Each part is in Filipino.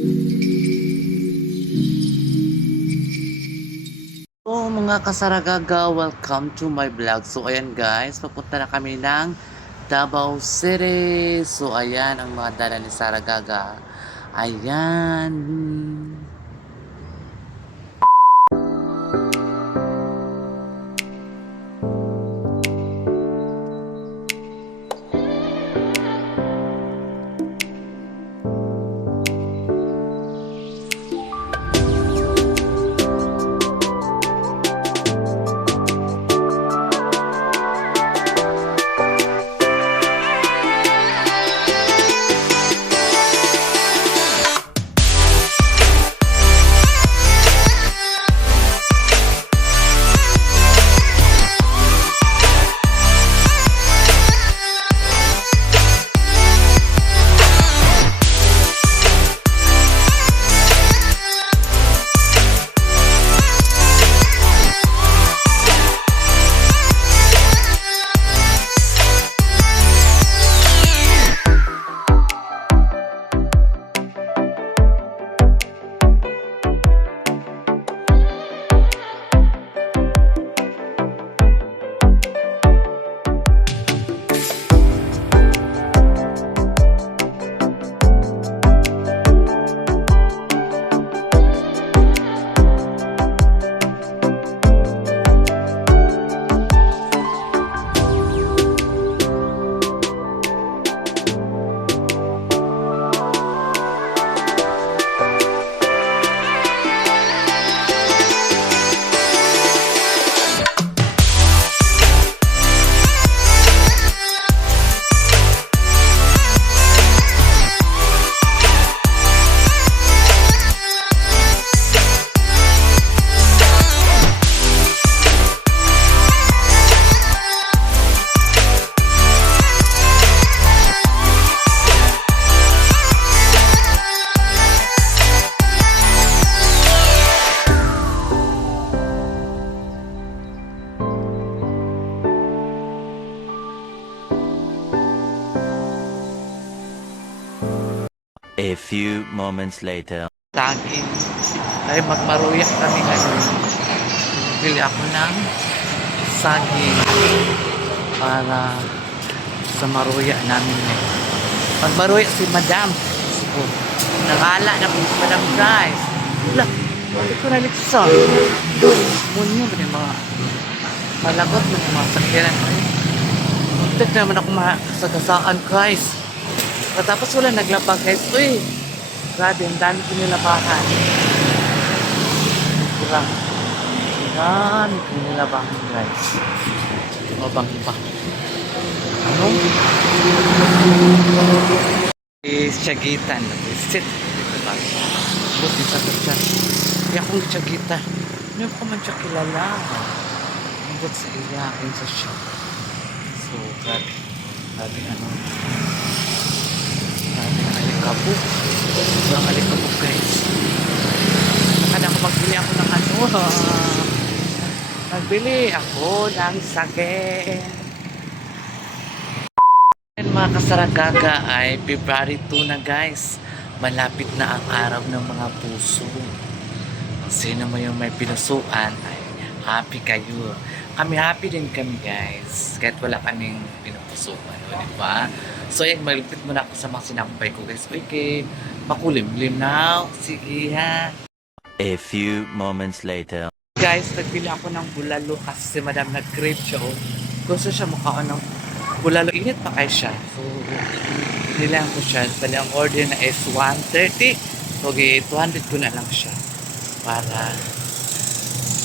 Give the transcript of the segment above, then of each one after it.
So mga kasaragaga, welcome to my vlog. So ayan guys, papunta na kami ng Davao City. So ayan ang mga dala ni Saragaga. Ayan. A few moments later. Saging. Ay magmaruyak kami ngayon. Bili ako ng saging para sa maruya namin ngayon. Magmaruya si Madam. So, nangala na po si Madam guys. Wala. Hindi ko naliksa. Munyo ba yung mga malagot na yung mga sakyanan. Muntik naman ako makasagasaan guys. Tapos wala naglabag guys. Uy! Grabe, ang dami ko nilabahan. Kurang. Ang dami ko nilabahan guys. Mabang pa. Ano? Isyagitan. Sit. Dito ba? Buti sa kutsa. Hindi akong isyagitan. Hindi ko man siya kilala. Ang buti sa iyakin sa siya. So, grabe. Grabe ano. Alikabok. Sobrang alikabok guys. Nakada ako magbili ako ng ano. Magbili ako ng sake. Mga kasaragaga ay February 2 na guys. Malapit na ang araw ng mga puso. Sino mo yung may pinusuan ay happy kayo. Kami happy din kami guys. Kahit wala kaming pinupusuan. Diba? So yan, malipit muna ako sa mga sinampay ko guys. Okay, makulimlim na. Sige ha. A few moments later. Guys, nagbili ako ng bulalo kasi si Madam nag-crave siya. Oh. Gusto siya mukhaan ng bulalo. Init pa kayo siya. So, nilang ko siya. Bali ang order na is 130. Okay, 200 ko na lang siya.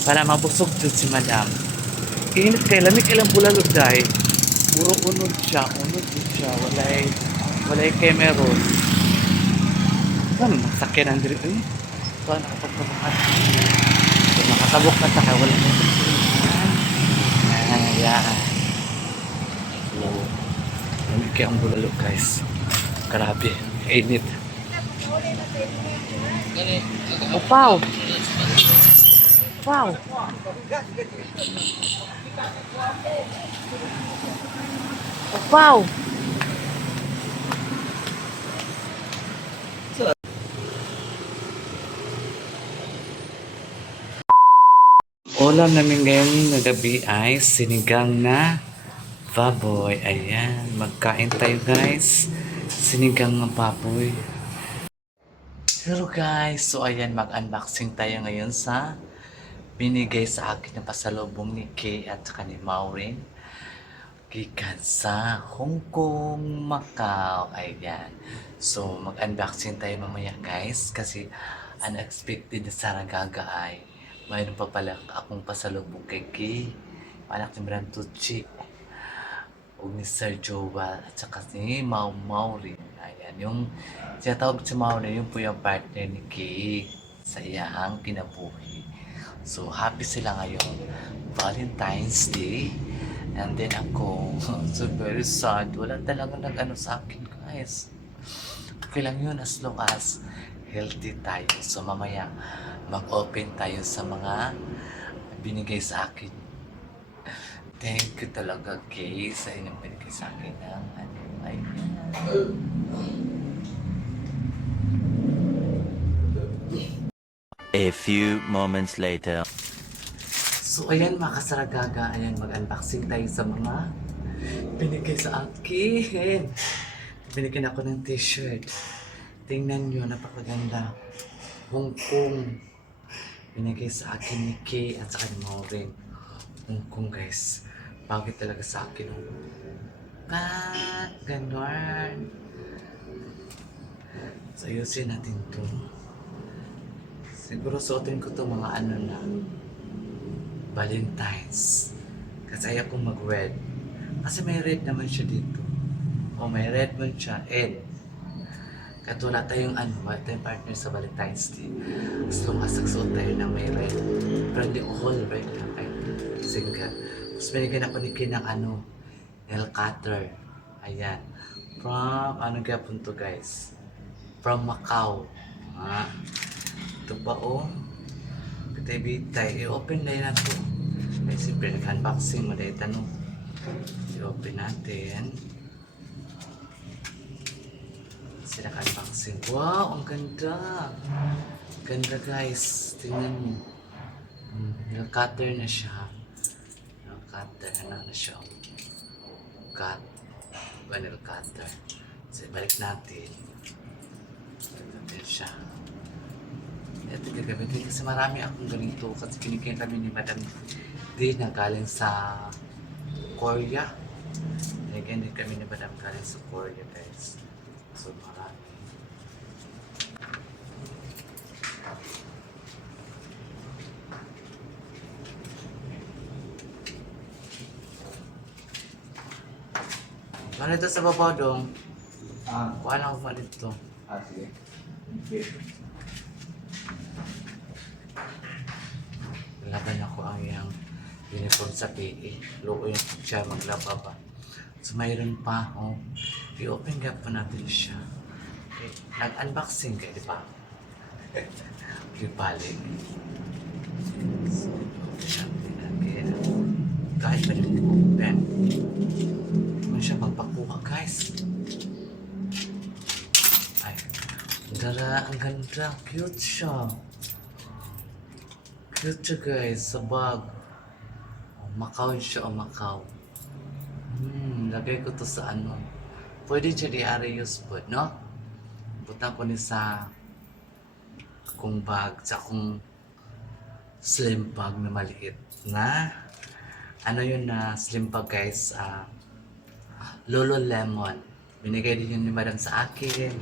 Para mabusog dun si Madam. Init kayo. Lamig ilang bulalo dahil. Puro unod siya. Walay kemeros. Ano, sakyan ang diri. Eh, ito na kapag makatabok na tayo. Wala na. Ayan. So, lamig kayo ang bulalo guys. Grabe. Init. Upaw. Wow. Wow. Ulam namin ngayon na gabi ay sinigang na baboy. Ayan, magkain tayo guys. Sinigang na baboy. Hello guys! So ayan, mag-unboxing tayo ngayon sa binigay sa akin na pasalubong ni Kay at saka ni Maureen. Gikan sa Hong Kong, Macau. Ayan. So mag-unboxing tayo mamaya guys kasi unexpected na Saragaga ay mayroon pa pala akong pasalubong kay Kay, anak ni Madam Tucci, o ni Sir Joel at saka ni Maureen. Ayan, yung tinatawag si Maureen, yun po yung partner ni Kay sa iyang kinabuhi. So happy sila ngayon, Valentine's Day. And then ako, so very sad. Wala talaga nag-ano sa akin guys. Okay lang yun as long as healthy tayo. So mamaya mag-open tayo sa mga binigay sa akin. Thank you talaga Kay sa inyong binigay sa akin ng ano ay. A few moments later. So ayan mga kasaragaga, ayan mag-unboxing tayo sa mga binigay sa akin. Binigyan ako ng t-shirt. Tingnan nyo, napakaganda. Hong Kong. Binigay sa akin ni Kay at saka ni Maureen. Hong Kong guys. Bagay talaga sa akin. Ganon. So ayusin natin to. Siguro suotin ko to mga ano na Valentine's. Kasi ayaw kong mag-red. Kasi may red naman siya dito. O may red man siya. And kahit wala tayong ano, wala tayong partner sa Valentine's Day. As long as nagsuot tayo ng may red. Pero hindi all red lang kayo. Single. Tapos binigyan ako ni Kin ng ano, nail cutter. Ayan. From, ano gapon to guys? From Macau. Ito pa oh. Bitay-bitay. I-open na yun nato. Ay, siyempre nag-unboxing mo dahil tanong. I-open natin. Sila nag-unboxing. Wow! Ang ganda! Ganda guys. Tingnan mo. Nail cutter na siya. Nail cutter. Ano na siya? Cut. Nail cutter. So, balik natin. Balik natin siya. Ito gagamitin kasi marami akong ganito kasi kinikita kami ni Madam D na galing sa Korea. Binigyan din kami ni Madam galing sa Korea guys. So marami. Ano ito sa baba dong? Kuha lang ako dito. Sige. Laban ako ang iyang uniform sa PE. Loko yung siya maglaba ba. So mayroon pa, oh. I-open ka pa natin siya. Okay. Nag-unboxing kayo, di ba? Pipali. So, open natin again. Kahit pa rin open. Ano siya magpakuha, guys? Ay, ang ganda. Cute siya. Cute siya guys, sa bag. Macau siya o Macau. Lagay ko to sa ano. Pwede siya di-ari use po, no? Butang ko ni sa akong bag, sa akong slim bag na maliit na ano yun na slim bag guys, Lululemon. Binigay din yun ni Madam sa akin.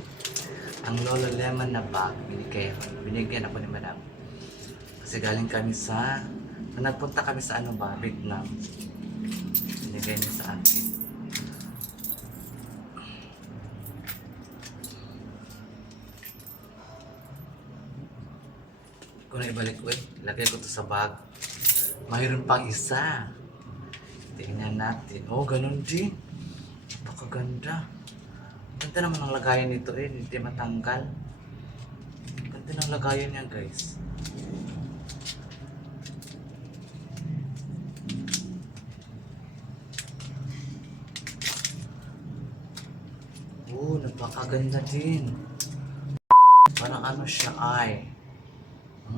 Ang Lululemon na bag, binigyan ako ni Madam. Kasi galing kami sa, nagpunta kami sa ano ba, Vietnam. Binigay niya sa akin. Kung na ibalik ko lagay ko to sa bag. Mayroon pang isa. Tingnan natin. Oh, ganun din. Napakaganda. Ganda naman ang lagayan nito hindi matanggal. Ganda ng lagayan niya guys. Oh, napakaganda din. Parang ano siya ay.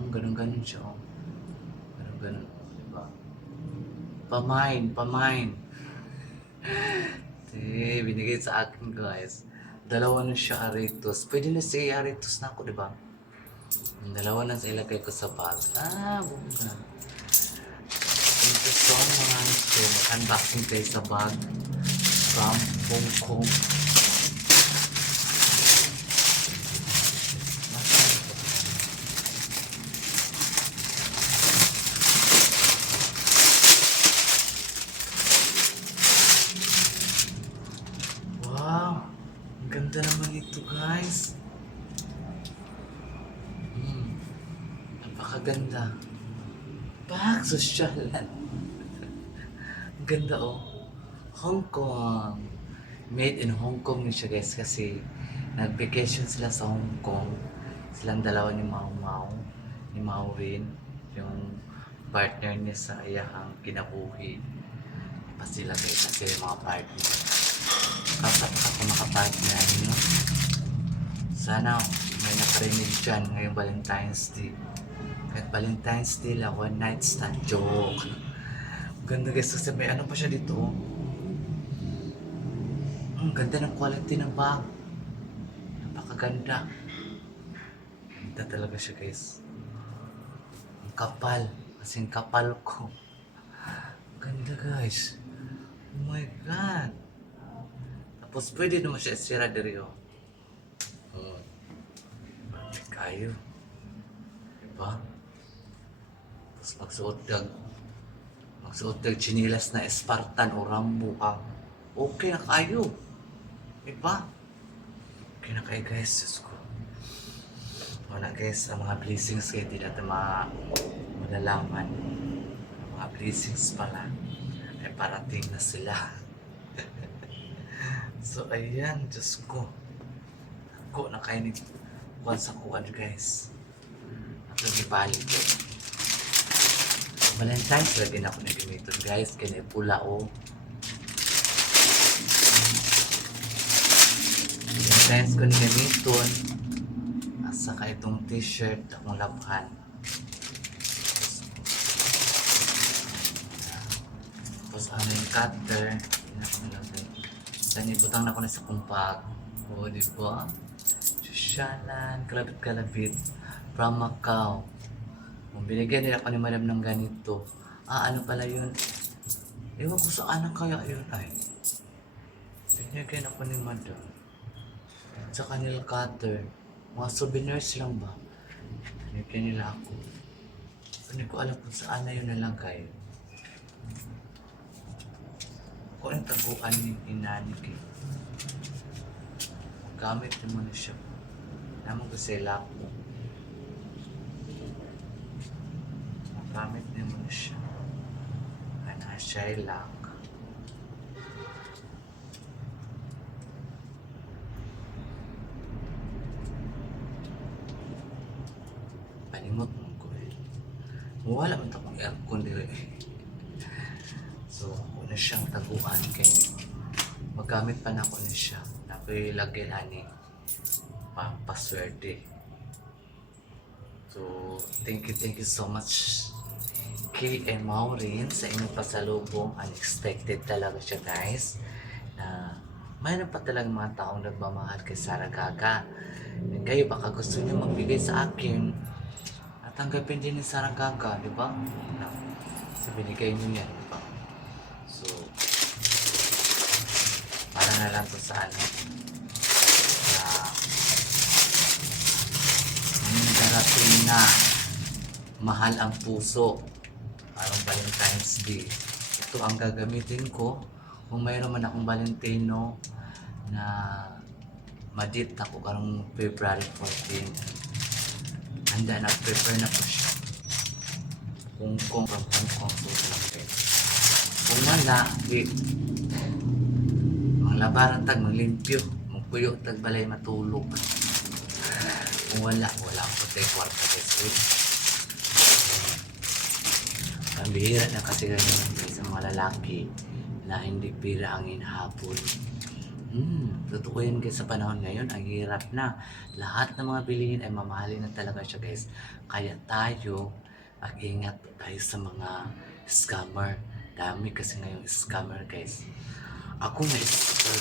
Ganun-ganun siya oh. Ganun-ganun. Pamain. Binigay sa akin guys. Dalawa na siya aritos. Pwede na siya aritos na ako, di ba? Dalawa na sa ilagay ko sa bag. Bunga. Thank you so much. So, unboxing tayo sa bag from Hong Kong. Wow! Ang ganda naman ito guys. Napakaganda. Bag sosyalan. Ang ganda oh. Hong Kong. Made in Hong Kong yun siya guys kasi nag-vacation sila sa Hong Kong. Silang dalawa ni Mau Mau. Ni Maureen. Yung partner niya sa iyahang kinabuhi. Pa sila guys kasi mga partner. Kasapat ako makapartner nyo. Sana may nakarinig dyan ngayong Valentine's Day. Kahit Valentine's Day lang, one night stand joke. Ganda guys, kasi may ano pa siya dito. Ang ganda ng quality ng bag. Napakaganda. Ganda talaga siya guys. Ang kapal. Kasing kapal ko. Ganda guys. Oh my God. Tapos pwede naman siya isira diri oh. Perfect kayo. Diba? Tapos magsuot ng chinilas na Spartan o Rambo ka. Okay na kayo. Diba? Okay na kayo guys. Diyos ko. Wala guys, ang mga blessings kayo hindi natin malalaman. Ang mga blessings pala ay parating na sila. So ayan, Diyos ko. Ako na kayo ni kuwan sa kuwan guys. At nagibali ko. Valentine's lagi na ako nagimiton guys. Kaya pula o. Valentine's ko nagimiton. At saka itong t-shirt akong labhan. Tapos ano yung cutter. Hindi na ako nilagay. Then ibutang na ko na sa kumpag. O diba? Susyalan, kalabit-kalabit. From Macau. Kung binigyan nila ako ni madam ng ganito. Ano pala yun? Ewan ko saan na kaya yun ay. Binigyan ako ni madam. Sa kanil cutter. Mga souvenirs lang ba? Binigyan nila ako. Hindi ko alam kung saan na yun nalagay. Ako ang taguan ni inanik eh. Gamit mo na siya. Naman ko sila ko. Gamit niya mo na siya. Siya lock. Palimot mo ko eh. Wala man akong aircon dito eh. So, ako na siyang taguan kay magamit pa na ako na siya. Napilagyan ani pampaswerte. So, thank you so much kay Maureen sa inyong pasalubong. Unexpected talaga siya guys. Mayroon pa talagang mga taong nagmamahal kay Sarah Gaga. And kayo baka gusto niyo magbigay sa akin at tanggapin din ni Sarah Gaga, di ba? So, binigay niyo yan, di ba? So, para na lang to sa ano. Darating na mahal ang puso. Parang Valentine's Day. Ito ang gagamitin ko kung mayroon man akong Valentino na madit ako karong February 14. Handa na, prepare na po siya. Hong Kong, from Hong Kong to Philippines. Kung wala, mga labaran tag, maglimpyo, magpuyo tag balay matulog. Kung wala ako tayo kwarta guys. Ang bihira na kasi ganyan sa mga lalaki na hindi pira ang hinahabol. Totoo yun guys sa panahon ngayon, ang hirap na. Lahat ng mga bilihin ay mamahalin na talaga siya guys. Kaya tayo, mag-ingat tayo sa mga scammer Dami kasi ngayong scammer guys. Ako nga,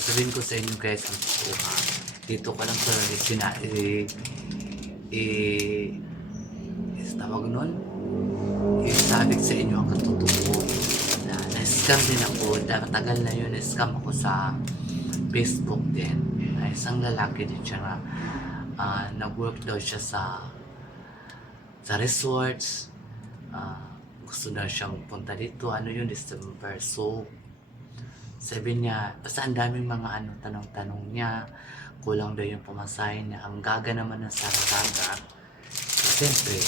sabihin ko sa inyo guys, ang totoo ha. Dito ka lang sa tawag nun, isabit sa inyo ang katotoo na na-scam din ako. Tagal na yun, na-scam ako sa Facebook din. Isang lalaki din siya na nag-work daw siya sa resorts. Gusto na siyang punta dito. Ano yun, December. So, sabi niya, basta ang daming mga tanong-tanong niya. Kulang daw yung pamasahe niya. Ang gaga naman ng Saraga. Siyempre,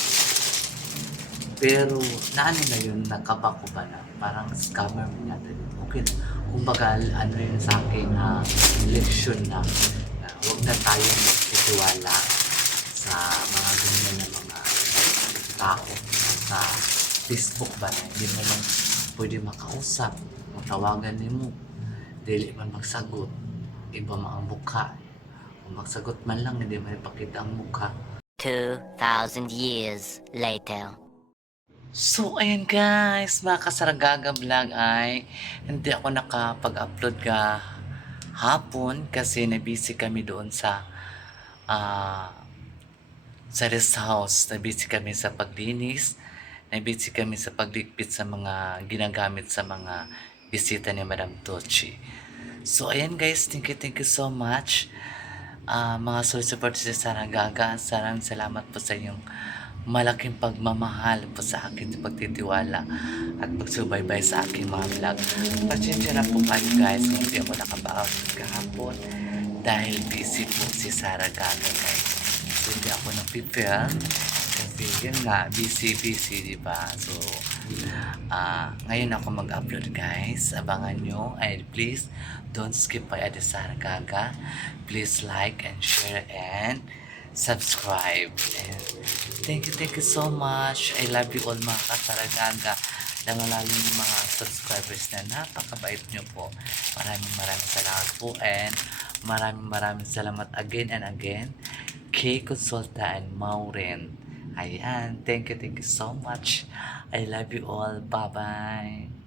pero naano na yun, nakabako ba na? Parang scammer mo natin. Okay, kumbaga, ano yun sa akin, leksyon na huwag na tayong magtitiwala sa mga ganyan na mga tao sa Facebook ba na hindi mo lang pwede makausap, matawagan mo, dili man magsagot, iba man ang mukha. Kung magsagot man lang, hindi man ipakita ang mukha. 2,000 years later. So, ayan guys, mga kasaragaga vlog ay hindi ako nakapag-upload hapon kasi nabisi kami doon sa rest house. Nabisi kami sa paglinis, nabisi kami sa pagligpit sa mga ginagamit sa mga bisita ni Madam Tochi. So, ayan guys, thank you so much. Mga support sa Saragaga, salamat po sa inyong malaking pagmamahal po sa akin, sa pagtitiwala at pagsubaybay sa aking mga vlog. Pasensya na po kayo guys kung hindi ako nakapag-upload kahapon dahil busy po si Saragaga guys. So, hindi ako nag-prepare kasi yun nga, busy, diba? So, ngayon ako mag-upload guys. Abangan nyo. And please, don't skip by Ate Saragaga. Please like and share and subscribe. And thank you so much. I love you all mga kasaragaga. Lalo yung mga subscribers na napakabait nyo po. Maraming salamat po. And maraming salamat again and again kay Consulta and Maureen. Ayan. Thank you so much. I love you all. Bye-bye.